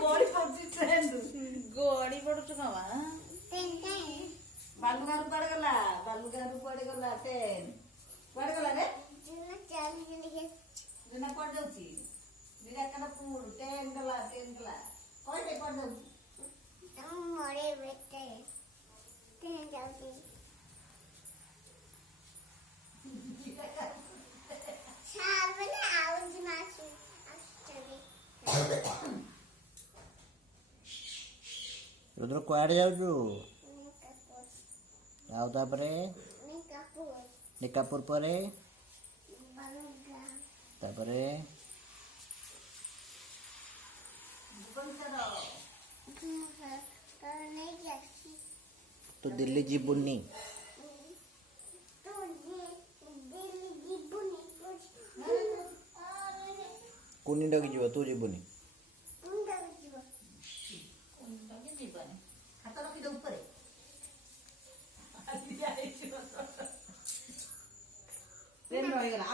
ଗଳି ପଡୁଛି ଟ୍ରେନ ଗଡି ପଡୁଛୁ କମା ବାଲୁଗାରୁ କୁଆଡେ ଗଲା ବାଲୁଗାରୁ କୁଆଡେ ଗଲା ଟ୍ରେନ କୁଆଡେ ଗଲା ରେ ଜୁନା କୁଆଡେ ଯାଉଛି ବିରାଟପୁର ଟ୍ରେନ ଗଲା କହିଲେ କୁଆଡେ ଯାଉଛି रुद्र कुआड़े जाऊचु आउ तापरे निकापुर परे तापरे तू दिल्ली जीबुनी कुनी डगी जीव तू जीबुनी ହାତ ରଖିଦେ ଉପରେ ଟ୍ରେନ ରହିଗଲା।